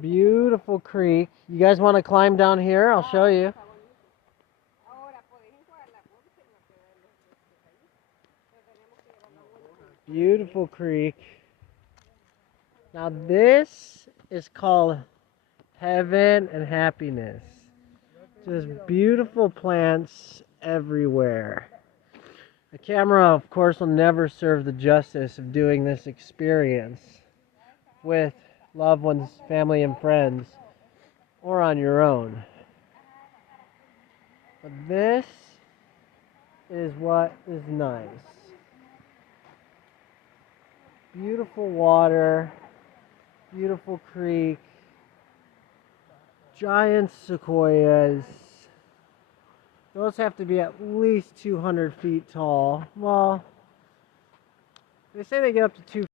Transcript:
Beautiful creek. You guys want to climb down here? I'll show you. Beautiful creek. Now this is called heaven and happiness. Just beautiful plants everywhere. The camera, of course, will never serve the justice of doing this experience with loved ones, family, and friends, or on your own. But this is what is nice. Beautiful water, beautiful creek, giant sequoias. Those have to be at least 200 feet tall. Well, they say they get up to 2